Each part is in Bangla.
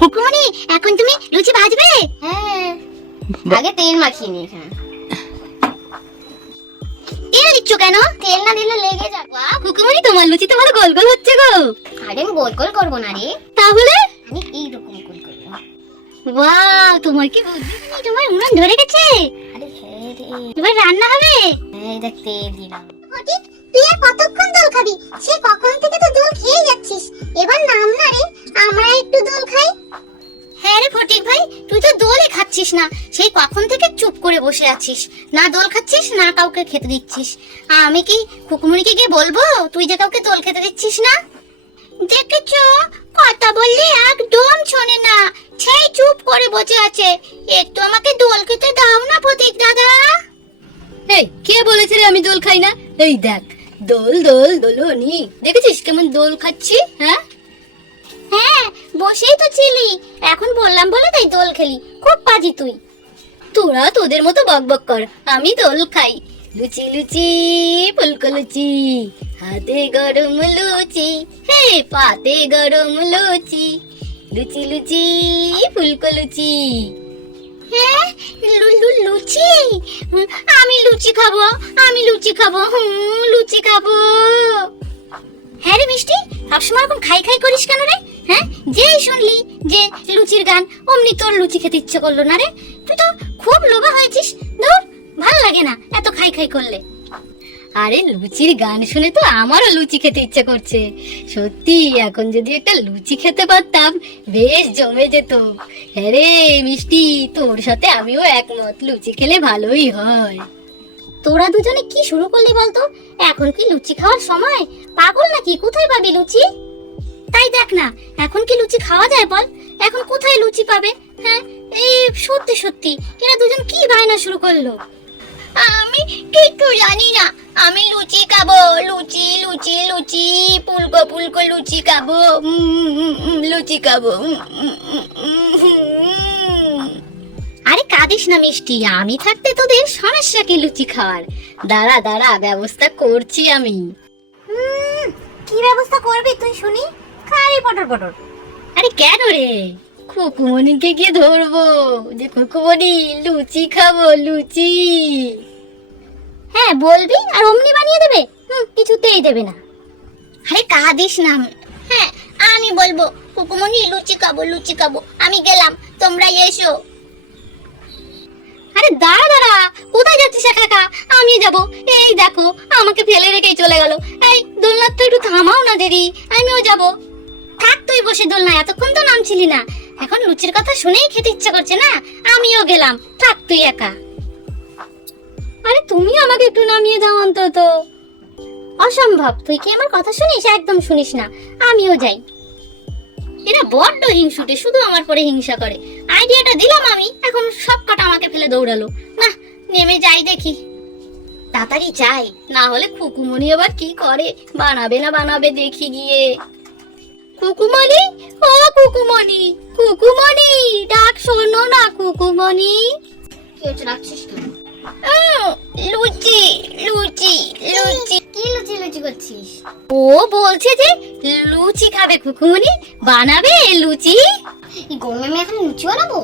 কুকুমনি, এখন তুমি লুচি ভাজবে? হ্যাঁ, আগে তেল মাখিয়ে নি। এখানে তেল দিচ্ছ কেন? তেল না দিলে লেগে যাবে। বাহ কুকুমনি, তোমার লুচি তো ভালো গোল গোল হচ্ছে গো। আরে আমি গোল গোল করবো না রে, তাহলে আমি এইরকম গোল করবো। বাহ, তোমার কি বুদ্ধি, তোমার উনুন ধরে গেছে। আরে হ্যাঁ রে, এবার রান্না হবে। এই দেখ তেল দিলাম। ফটিক, তুই আর কতক্ষণ দোল খাবি? সে কখন থেকে তো দোল খেয়ে যাচ্ছিস, এবার নাম না রে, আমরা একটু দোল খাই। হ্যাঁ রে ফটিক ভাই, তুই তো দোলই খাচ্ছিস না, সেই কখন থেকে চুপ করে বসে আছিস, না দোল খাচ্ছিস না কাউকে খেতে দিচ্ছিস। আমি কি কুকুমনিকে গিয়ে বলবো তুই যে কাউকে দোল খেতে দিচ্ছিস না? দেখেছো, কথা বললে একদম শোনে না, সেই চুপ করে বসে আছে। একটু আমাকে দোল খেতে দাও না ফটিক দাদা। এই কে বলেছে রে আমি দোল খাই না? এই দেখ, দোল দোল দোলনি, দেখেছিস কেমন দোল খাচ্ছি? হ্যাঁ হ্যাঁ, বসেই তো ছিলি, এখন বললাম বলে তাই দোল খেলি। খুব পাজি তুই। তোরা তোদের মতো বকবক কর, আমি দোল খাই। লুচি লুচি ফুলকো লুচি, হাতে গরম লুচি, হে পাতে গরম লুচি, লুচি লুচি ফুলকো লুচি। হ্যাঁ, লুচি। আমি লুচি খাবো, আমি লুচি খাবো, লুচি খাবো। হ্যাঁ রে মিষ্টি, সবসময় এখন খাই খাই করিস কেন রে? হ্যাঁ, যেই শুনলি যে লুচির গান অমনি তোর লুচি খেতে ইচ্ছে করলো না রে? তুই তো খুব লোভা হয়েছিস। ধুর, ভাল লাগে না এত খাই খাই করলে। আরে লুচির গান শুনে তো আমারও লুচি খেতে ইচ্ছে করছে। সত্যি এখন যদি একটা লুচি খেতে পারতাম বেশ জমে যেত। হ্যাঁ রে মিষ্টি, তোর সাথে আমিও একমত, লুচি খেলে ভালোই হয়। তোরা দুজনে কি শুরু করলি বলতো? এখন কি লুচি খাওয়ার সময়? পাগল নাকি? কোথায় পাবি লুচি? তাই দেখ না, এখন কি লুচি খাওয়া যায় বল? এখন কোথায় লুচি পাবে? হ্যাঁ, এই সত্যি সত্যি এরা দুজন কি বায়না শুরু করলো। আমি কিচ্ছু জানি না, আমি লুচি খাবো, লুচি লুচি লুচি, ফুলকো ফুলকো লুচি খাবো, লুচি খাবো। আরে কাঁদিস না মিষ্টি, আমি থাকতে তোদের সমস্যা কি লুচি খাওয়ার? দাঁড়া দাঁড়া, ব্যবস্থা করছি আমি। কি ব্যবস্থা করবি তুই শুনি? খালি পটর পটর। আরে কেন রে, খুকুমনিকে গিয়ে ধরবো যে খুকুমনি লুচি খাবো, লুচি। হ্যাঁ বলবি আর অমনি বানিয়ে দেবে? কিছুতেই দেবে না। আরে কাঁদিস না। হ্যাঁ, আমি বলবো কুকুমনি লুচি খাবো, লুচি খাবো, আমি গেলাম, তোমরা এসো। আরে দাঁড়া দাঁড়া, কোথায় যাচ্ছিস একা একা? আমি যাবো। এই দেখো, আমাকে ফেলে রেখেই চলে গেল। এই দোলনা তো একটু থামাও না দেরি, আমিও যাবো। থাক তুই বসে দোলনা, এতক্ষণ তো নামছিলি না, এখন লুচির কথা শুনেই খেতে ইচ্ছা করছে না, আমিও গেলাম, থাক তুই একা। আরে তুমি আমাকে একটু নামিয়ে দাও অন্তত। অসম্ভব, তুই কি আমার কথা শুনিস? একদম শুনিস না, আমিও যাই। এরা বড্ড হিংসুটে, শুধু আমার পরে হিংসা করে। আইডিয়াটা দিলাম আমি, এখন সব কটা আমাকে ফেলে দৌড়ালো। না, নেমে যাই দেখি, তাড়াতাড়ি যাই, না হলে খুকুমনি আবার কি করে, বানাবে না বানাবে দেখি গিয়ে। খুকুমনি, ও খুকুমনি, খুকুমনি ডাক শোনো না খুকুমনি। কি হচ্ছে, রাখছিস তুই? লুচি লুচি লুচি। কি লুচি লুচি করছিস? ও বলছে যে লুচি খাবে খুকুমনি, বানাবে লুচি। এই গরমে আমি এখন লুচি বানাবো?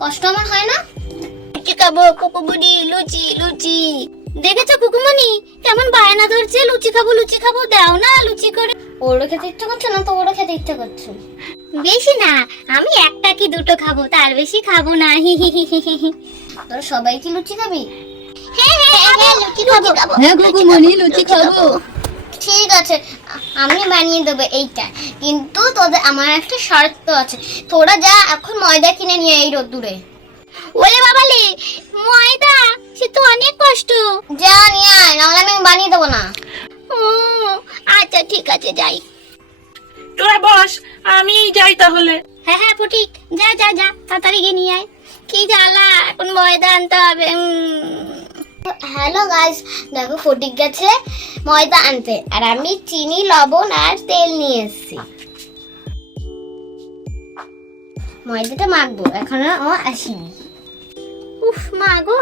কষ্ট আমার হয় না? লুচি খাবো কুকুমনি, লুচি লুচি। দেখেছো কুকুমনি কেমন বায়না ধরছে, লুচি খাবো লুচি খাবো, দাও না লুচি করে। ওরও খেতে ইচ্ছা করছে না তো ওরও খেতে ইচ্ছা করছে। বেশি না, আমি একটা কি দুটো খাবো, তার বেশি খাবো না। হি হি হি হি হি। তোরা সবাই কি লুচি খাবি? হ্যাঁ হ্যাঁ, লুচি খাবো। হ্যাঁ খুকুমনি, লুচি খাবো। ঠিক আছে, আমি বানিয়ে দেবো এইটা, কিন্তু তোদের আমার একটা শর্ত আছে। তোরা যা এখন ময়দা কিনে নিয়ে এই রোদ্দুরে। ওলে বাবালে, ময়দা সে তো অনেক কষ্ট। যা নিয়ে আয়, নাহলে আমি বানিয়ে দেবো না। ও আচ্ছা ঠিক আছে, যাই। তোরা বস, আমি যাই তাহলে। হ্যাঁ হ্যাঁ ফটিক, যা যা যা, তাড়াতাড়ি গিয়ে নিয়ে আয়। কি জ্বালা, এখন ময়দা আনতে হবে। হ্যালো গাইস, দেখো ফটিক গেছে ময়দা আনতে, আর আমি চিনি লবণ আর তেল নিয়ে এসেছি। ময়দাটা মাখবো, এখনো ও আসেনি। উফ মা গো,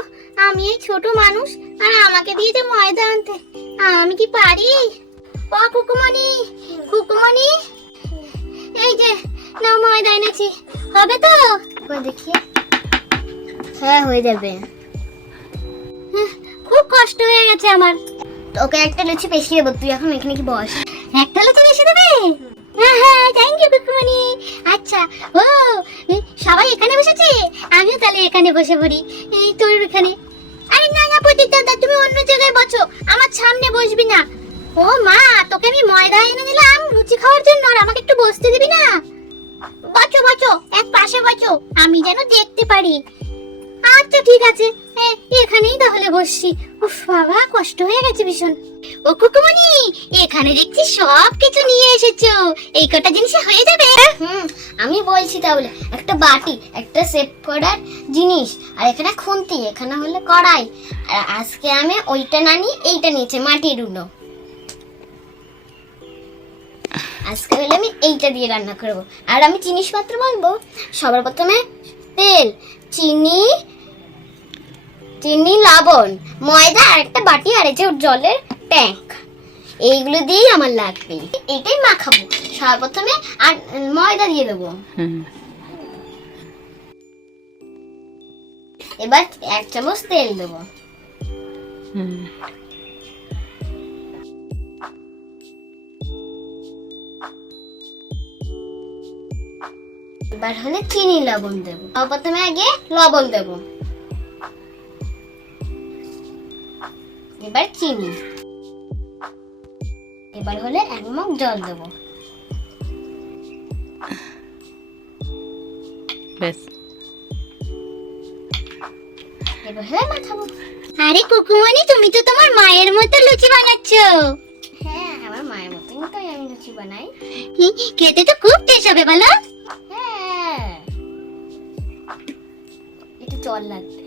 আমি এই ছোট মানুষ আর আমাকে দিয়ে যে ময়দা আনতে, আমি কি পারি? ও কুকুমনি, কুকুমনি, এই যে না ময়দা এনেছি, হবে তো? দেখি, হ্যাঁ হয়ে যাবে। খুব কষ্ট হয়ে গেছে আমার। তোকে একটা লুচি বেশি দেবো, তুই এখন এখানে কি বস। একটা লুচি বেশি দেবে? হ্যাঁ হ্যাঁ, থ্যাংক ইউ কুকুমনি। আচ্ছা, ও সবাই এখানে বসেছে, আমিও তাহলে এখানে বসে পড়ি, এই তোর এখানে। আরে না না প্রদীপ দাদা, তুমি অন্য জায়গায় বসো, আমার সামনে বসবি না। ও মা, তোকে আমি ময়দা এনে দিলাম লুচি খাওয়ার জন্য, আর আমাকে একটু বসতে দিবি না? বসো বসো, এক পাশে বসো, আমি যেন দেখতে পারি। আচ্ছা ঠিক আছে, এখানেই তাহলে বসছি। উফ বাবা, কষ্ট হয়ে গেছে ভীষণ। ও কুকুমনি, এখানে দেখছি সব কিছু নিয়ে এসেছো, এই কটা জিনিসে হয়ে যাবে? আমি বলছি তাহলে, একটা বাটি, একটা সেভ করার জিনিস, আর এখানে খুন্তি, এখানে হলে কড়াই। আর আজকে আমি ওইটা না নিয়ে এইটা নিয়েছি, মাটির উনো। আজকে হলে আমি এইটা দিয়ে রান্না করব। আর আমি জিনিসপত্র বলবো, সবার প্রথমে তেল, চিনি, লবণ, ময়দা, আর একটা বাটি, আর এই যে জলের ট্যাঙ্ক, এইগুলো দিয়েই আমার লাগবে। এটাই মাখাবো সবার প্রথমে। আর ময়দা দিয়ে দেবো। এবার 1 চামচ তেল দেবো। এবার হলে চিনি, লবণ দেবো। প্রথমে আগে লবণ দেবো, এবার চিনি, এবার হলে 1 মগ জল দেবো। বেশ, এবার হলে মাখাবো। আরে কুকুমনি, তুমি তো তোমার মায়ের মতো লুচি বানাচ্ছো। হ্যাঁ, আমার মায়ের মতোই তো আমি লুচি বানাই। খেতে তো খুব টেস্ট হবে, বলো? হ্যাঁ, একটু জল লাগবে।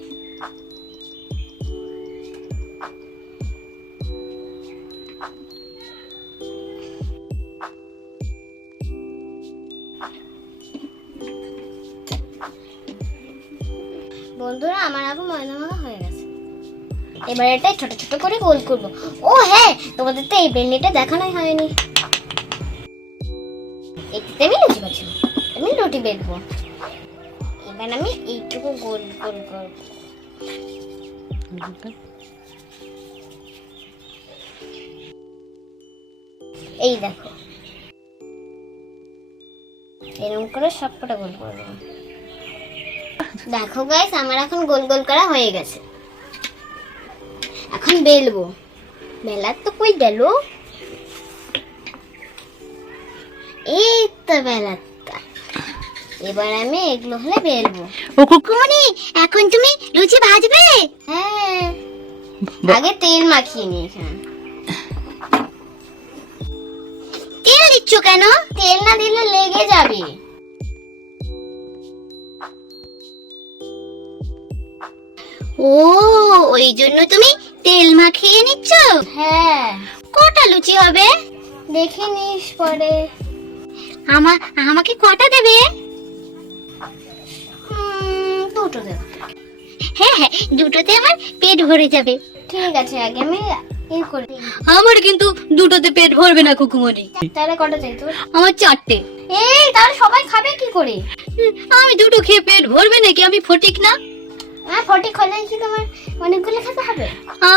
বন্ধুরা, আমার এখন ময়দা মাখা হয়ে গেছে। এবার এটা ছোট ছোট করে গোল করব। ও হ্যাঁ, তোমাদের তো এই বেলনিটা দেখানোই হয়নি। এটাতে আমি লুচি বানাবো, আমি রুটি বেলবো। এবার আমি এইটুকু গোল গোল করব। এই দেখো, এরকম করে সবকটা গোল করবো। দেখো গাইস, আমার এখন গোল গোল করা হয়ে গেছে। এখন বেলবো। বেলার তো কই গেল? এই তো বেলাটা। এবার আমি এগুলো হলে বেলবো। ও কুকুমনি, এখন তুমি লুচি ভাজবে? হ্যাঁ, আগে তেল মাখিয়ে নিই। এখানে তেল দিচ্ছ কেন? তেল না দিলে লেগে যাবে। ও, ওই জন্য তুমি তেল মাখিয়ে নিচ্ছ? হ্যাঁ, কটা লুচি হবে? দেখে নিস পরে। আমাকে কটা দেবে? দুটো দেব। হ্যাঁ হ্যাঁ, দুটোতে আমার পেট ভরে যাবে। ঠিক আছে, আগে আমি এই করে দিই। আমার কিন্তু দুটোতে পেট ভরবে না কুকুমনি। তাহলে কটা চাই তোর? আমার 4টে। এই, তাহলে সবাই খাবে কি করে? আমি দুটো খেয়ে পেট ভরবে নাকি? আমি ফটিক না? হ্যাঁ, ফটিক হলে কি তোমার অনেকগুলো খেতে হবে?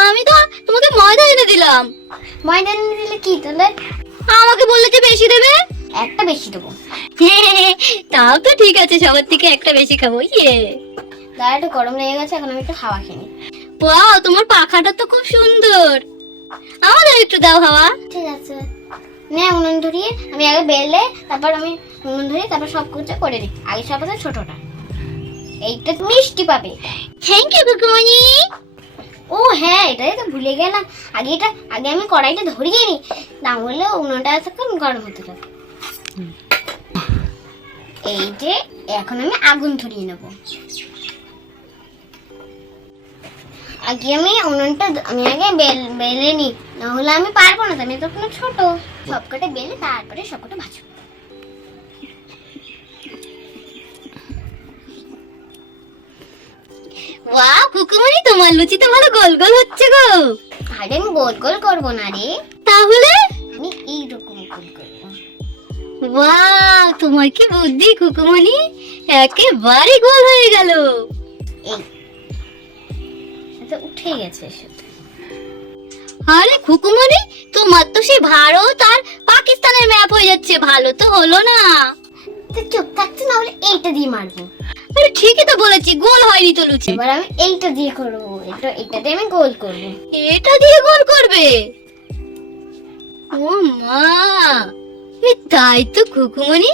আমি তো তোমাকে ময়দা এনে দিলাম। ময়দা এনে দিলে কি তাহলে? আমাকে বললে যে বেশি দেবে। একটা বেশি দেবো। তাও তো ঠিক আছে, সবার থেকে একটা বেশি খাবো। ইয়ে, দাঁড়া, একটু গরম লেগে গেছে, এখন আমি একটু হাওয়া খেয়ে নিই। ওয়াও, তোমার পাখাটা তো খুব সুন্দর, আমাদের একটু দাও হাওয়া। ঠিক আছে, নে উনুন ধরিয়ে। আমি আগে বেললে, তারপর আমি উনুন ধরিয়ে, তারপর সব কিছু করে দিই। আগে সব আছে ছোটটা, এইটা মিষ্টি পাবে। Thank you Kukumoni. ও হ্যাঁ, এটাই তো ভুলে গেলাম। আগে আমি কড়াইটা ধরিয়ে নিই, না হলে উনুনটা এতক্ষণ গরম হতে থাকে। এই যে এখন আমি আগুন ধরিয়ে নেব। আগে আমি উনুনটা আগে বেলে নি, না হলে আমি পারবো না, আমি তখন ছোট। সবকটা বেলে তারপরে সবকটা ভাজবো। ওয়াও কুকুমনি, তোমার লুচি তো ভালো গোল গোল হচ্ছে গো। আরে আমি গোল গোল করবো না রে, তাহলে আমি এইরকম গোল করবো। বাহ, তোমার কি বুদ্ধি খুকুমনি, একেবারে গোল হয়ে গেল। এই এটা উঠে গেছে সাথে। আরে খুকুমনি, তোমার তো সেই ভারত আর পাকিস্তানের ম্যাপ হয়ে যাচ্ছে, ভালো তো হলো না। তো চুপ থাকতে না হলে এইটা দিয়ে মারবো। আরে ঠিকই তো বলেছি, গোল হয়নি তো লুচি। এবার আমি এইটা দিয়ে করবো, এটা দিয়ে আমি গোল করবো। এটা দিয়ে গোল করবে? ও মা, তাই তো খুকুমনি,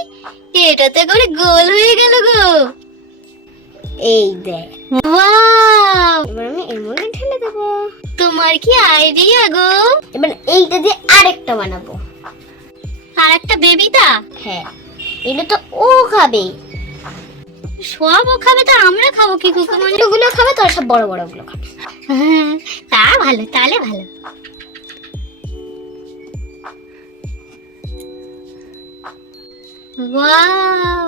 এটাতে করে গোল হয়ে গেল গো। এই দেখ, ওয়াও, এবার আমি এর মধ্যে ঢেলে দেবো। তোমার কি আইডিয়া গো। এবার এইটা দিয়ে আরেকটা বানাবো। আর একটা বেবিটা? হ্যাঁ, এটা তো ও খাবে। সব ও খাবে তো আমরা খাবো কি খুকুমনি? ছোটগুলো খাবে তো, আর সব বড় বড় গুলো খাবে। হ্যাঁ, তা ভালো, তাহলে ভালো। ওয়াও,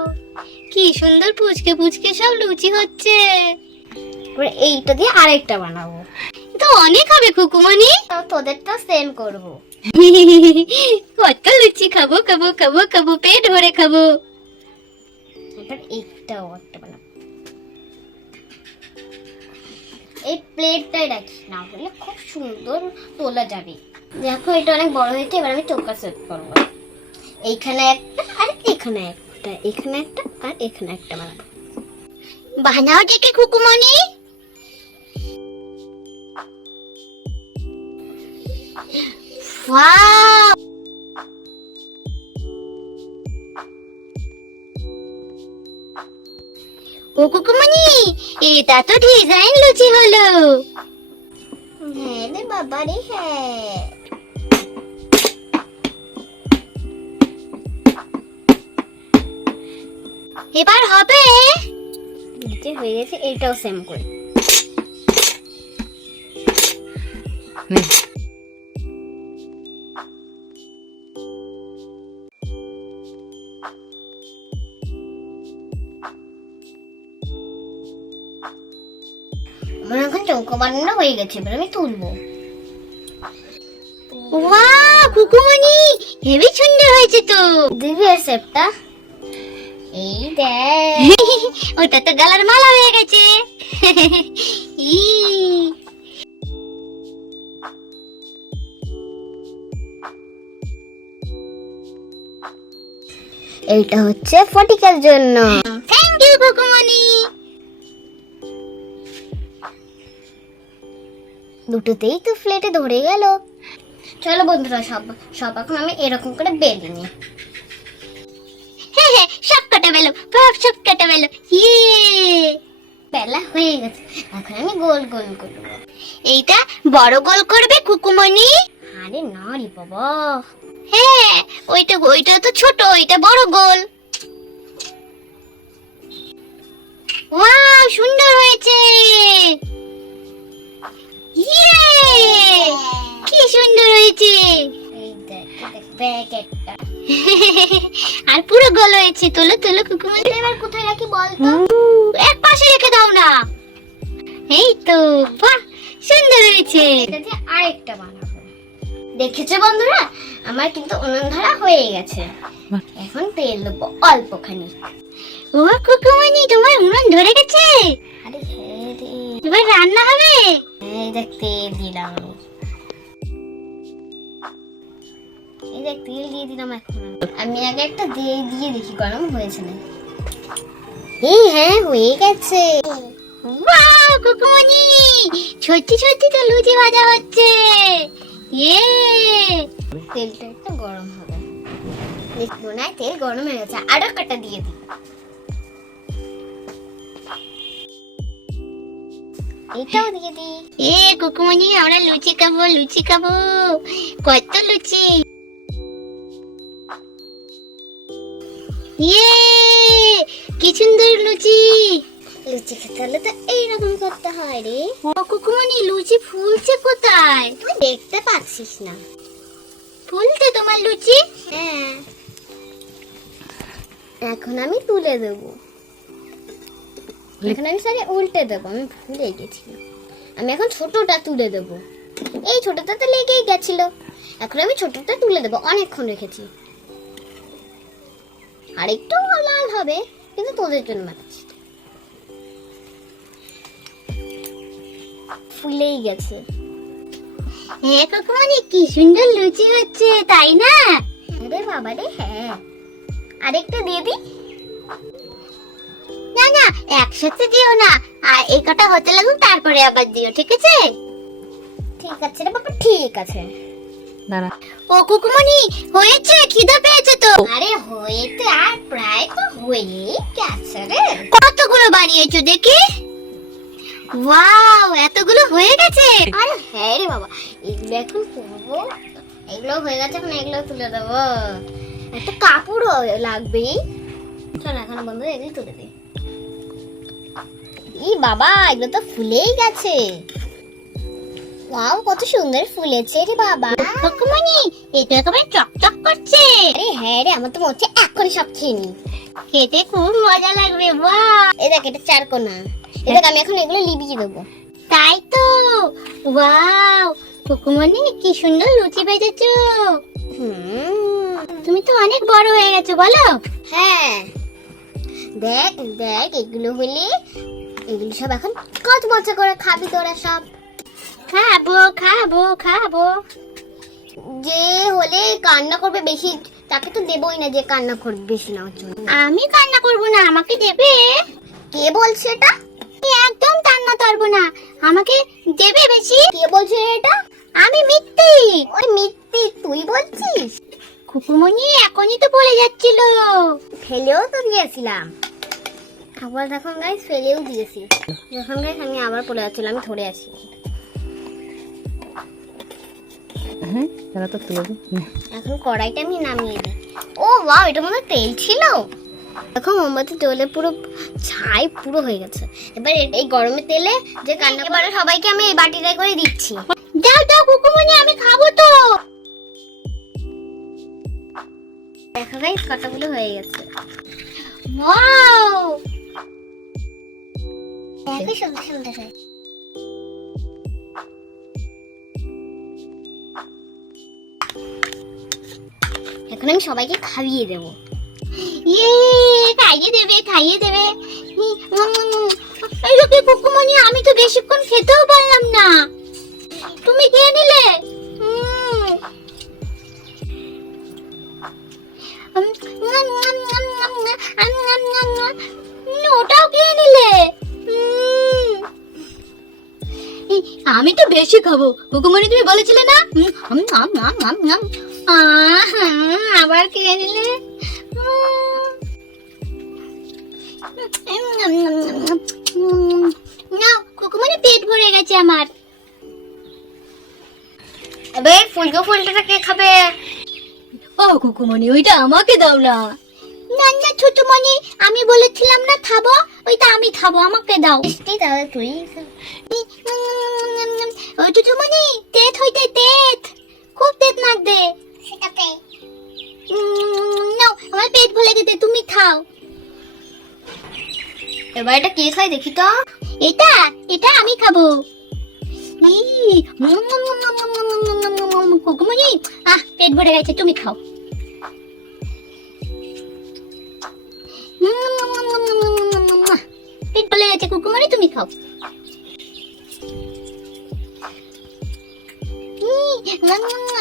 কি সুন্দর পুচকে পুচকে সব লুচি হচ্ছে। এবার এইটা দিয়ে আরেকটা বানাবো। তো অনেক হবে খুকুমনি। তাও তোদেরটা সেম করবো। কত লুচি খাবো খাবো খাবো খাবো, পেট ভরে খাবো। এবার এইটাও একটা বানাবো। এই প্লেটটাই রাখি, না হলে খুব সুন্দর তোলা যাবে। দেখো এটা অনেক বড় হয়েছে, এবার আমি চৌকা সেট করবো। এইখানে একটা আর এখানে একটা, এখানে একটা আর এখানে একটা বানাবো। বানাও দেখে খুকুমনি। ওয়াও, ও খুকুমনি, এটা তো ডিজাইন লুচি হলো। হ্যাঁ রে বাবা রে, হ্যাঁ। এবার হবে। নিচে হয়ে গেছে, এইটাও সেম করে। আমার এখন চৌকো বানানো হয়ে গেছে, এবার আমি তুলবো। ওয়াও খুকুমনি, হেবি সুন্দর হয়েছে তো। দিবি এর শেপটা? এই দেখ, ওটা তো গালার মালা হয়ে গেছে। ই, এইটা হচ্ছে ফটিকের জন্য। থ্যাংক ইউ খুকুমনি। দুটোতেই তো প্লেটে ধরে গেল। চলো বন্ধুরা, সব সব এখন আমি এরকম করে বেলে নিই। হ্যাঁ হ্যাঁ, সব কাটা বেলো, সব কাটা বেলো। ইয়ে, বেলা হয়ে গেছে, এখন আমি গোল গোল করবো। এইটা বড় গোল করবে খুকুমনি? আরে না রে বাবা, হ্যাঁ, ওইটা ওইটা তো ছোট, ওইটা বড় গোল। ওয়াও, সুন্দর হয়েছে। ইয়ে, কি সুন্দর হয়েছে। এই দেখ ব্যাগ একটা। আর পুরো গোল হয়েছে। তোলো তোলো খুকুমনি। এবার কোথায় রাখি বলতো? এক পাশে রেখে দাও না। এই তো, বাহ, সুন্দর হয়েছে। এটা দিয়ে আরেকটা বানাবো। দেখেছো বন্ধুরা, আমার কিন্তু উনুন ধরা হয়ে গেছে। এখন তেল দেবো অল্পখানি। ও খুকুমনি, তোমার উনুন ধরে গেছে। আরে হ্যাঁ রে, এবার রান্না হবে। এই দেখ তেল দিলাম আমি। এই দেখ তেল দিয়ে দিলাম। এখন আমি আগে একটা দিয়ে দেখি গরম হয়েছে না। এই হ্যাঁ, হয়ে গেছে। ওয়াও খুকুমনি, সত্যি সত্যি তো লুচি ভাজা হচ্ছে। ইয়ে, তেলটা একটু গরম হবে। দেখবো না, তেল গরম হয়ে গেছে, আরো কটা দিয়ে দিই। এটাও দিয়ে দিই। এ খুকুমনি, আমরা লুচি খাবো, লুচি খাবো। কত লুচি। ইয়ে, কি সুন্দর লুচি। লুচি খেতে হলে তো এইরকম করতে হয় রে। ও খুকুমনি, লুচি ফুলছে কোথায়? তুই দেখতে পাচ্ছিস না? ফুলছে তোমার লুচি? হ্যাঁ, এখন আমি তুলে দেবো। এখন আমি সারি উল্টে দেবো, আমি ভুলে গেছি। আমি এখন ছোটটা তুলে দেবো। এই ছোটটা তো লেগেই গেছিল, এখন আমি ছোটটা তুলে দেবো, অনেকক্ষণ রেখেছি। আর একটু লাল হবে, কিন্তু তোদের জন্য বানাচ্ছি। ফুলেই গেছে। হ্যাঁ কাকুমণি, কি সুন্দর লুচি হচ্ছে, তাই না? আরে বাবা রে, হ্যাঁ। আরেকটা দিয়ে দি। না না, একসাথে দিও না, আর এই কটা হতে লাগুক, তারপরে আবার দিও, ঠিক আছে? ঠিক আছে রে বাবা, ঠিক আছে। দাঁড়া। ও কুকুমণি, হয়েছে, খিদে পেয়েছে তো। আরে হয়েছে, আর প্রায় তো হয়েই গেছে রে। কতগুলো বানিয়েছো দেখি? ওয়াও, এতগুলো হয়ে গেছে। আরে হ্যাঁ রে বাবা, এগুলো এখন করবো। এগুলো হয়ে গেছে, এখন এগুলো তুলে দেবো। একটা কাপড়ও লাগবে। চল এখন বন্ধু এগুলো তুলে দিই। ই বাবা, এগুলো তো ফুলেই গেছে। ওয়াও, কত সুন্দর ফুলেছে রে বাবা। কুকুমণি, এটা একেবারে চকচক করছে। আরে হ্যাঁ রে, আমার তো মনে হচ্ছে এখনই সব খেয়ে নি। খেতে খুব মজা লাগবে। বাহ, এই দেখ, এটা চারকোনা। এই দেখ, আমি এখন এগুলো লিবিয়ে দেবো। তাই তো। ওয়াও কুকুমণি, কি সুন্দর লুচি ভেজেছো। তুমি তো অনেক বড় হয়ে গেছো, বলো। হ্যাঁ, দেখ দেখ, এগুলো হলে এগুলো সব এখন কত মজা করে খাবি তোরা সব। খাবো খাবো খাবো। যে হলে কান্না করবে বেশি, তাকে তো দেবই না, যে কান্না করবে বেশি নেওয়ার জন্য। আমি কান্না করবো না, আমাকে দেবে। কে বলছে এটা? আমি একদম কান্না করবো না, আমাকে দেবে বেশি। কে বলছে এটা? আমি মিথ্যি। ওই মিথ্যি তুই বলছিস? কুকুমণি এখনই তো বলে যাচ্ছিল। ফেলেও তো দিয়েছিলাম, আবার দেখুন গাইস, ফেলেও দিয়েছি। যখন গাইস আমি আবার পড়ে যাচ্ছিলাম, আমি ধরে আছি। হ্যাঁ, তারা তো তুলে দে। এখন কড়াইটা আমি নামিয়ে দিই। ও ওয়াও, এটা মনে হয় তেল ছিল। দেখো মোমবাতি জ্বলে পুরো ছাই পুরো হয়ে গেছে। এবার এই গরমের তেলে যে কান্না করে সবাইকে আমি এই বাটিটায় করে দিচ্ছি। দাও দাও কুকুমণি, আমি খাবো তো। দেখো গাইস, কতগুলো হয়ে গেছে। ওয়াও, দেখো সুন্দর সুন্দর হয়ে। এখন আমি সবাইকে খাইয়ে দেবো। ইয়ে, খাইয়ে দেবে খাইয়ে দেবে। এই লোকে কুকুমণি, আমি তো বেশিক্ষণ খেতেও পারলাম না, তুমি খেয়ে নিলে। ওটাও খেয়ে নিলে। আমি তো বেশি খাবো কুকুমণি, তুমি বলেছিলে না। আবার খেয়ে নিলে। না কুকুমণি, পেট ভরে গেছে আমার। এবার ফুলটা কে খাবে? ও কুকুমণি, ওইটা আমাকে দাও না। না না ছোটমণি, আমি বলেছিলাম না খাবো, ওইটা আমি খাবো, আমাকে দাও। তাহলে তুই। ও ছোটমণি, তেত হইতে তেত, খুব তেত লাগবে। সেটাতে নাও, আমার পেট ভরে গেছে, তুমি খাও। এবার এটা কে খায় দেখি তো। এটা এটা আমি খাবো। কুকুমণি, পেট ভরে গেছে, তুমি খাও। পেট ভরে গেছে কুকুমণি, তুমি খাও।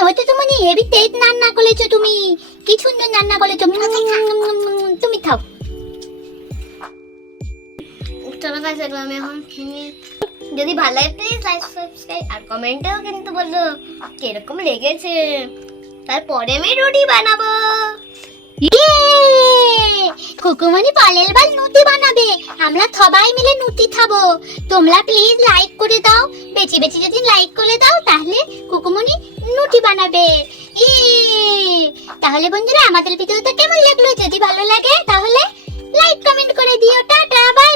ওটা তো মানে হেভি তেজ রান্না করেছো তুমি, কি সুন্দর রান্না করেছো। তুমি খাও। চলো গাইস, এবার আমি এখন খেয়ে। যদি ভালো লাগে প্লিজ লাইক সাবস্ক্রাইব আর কমেন্টেও কিন্তু বলো কিরকম লেগেছে। তারপরে আমি রুটি বানাবো। কুকুমণি পরের বার নুটি বানাবে, আমরা সবাই মিলে নুটি খাবো। তোমরা প্লিজ লাইক করে দাও, বেশি বেশি যদি লাইক করে দাও তাহলে কুকুমণি নুটি বানাবে। তাহলে বন্ধুরা, আমাদের ভিডিওটা কেমন লাগলো? যদি ভালো লাগে তাহলে লাইক কমেন্ট করে দিও। Tata, by.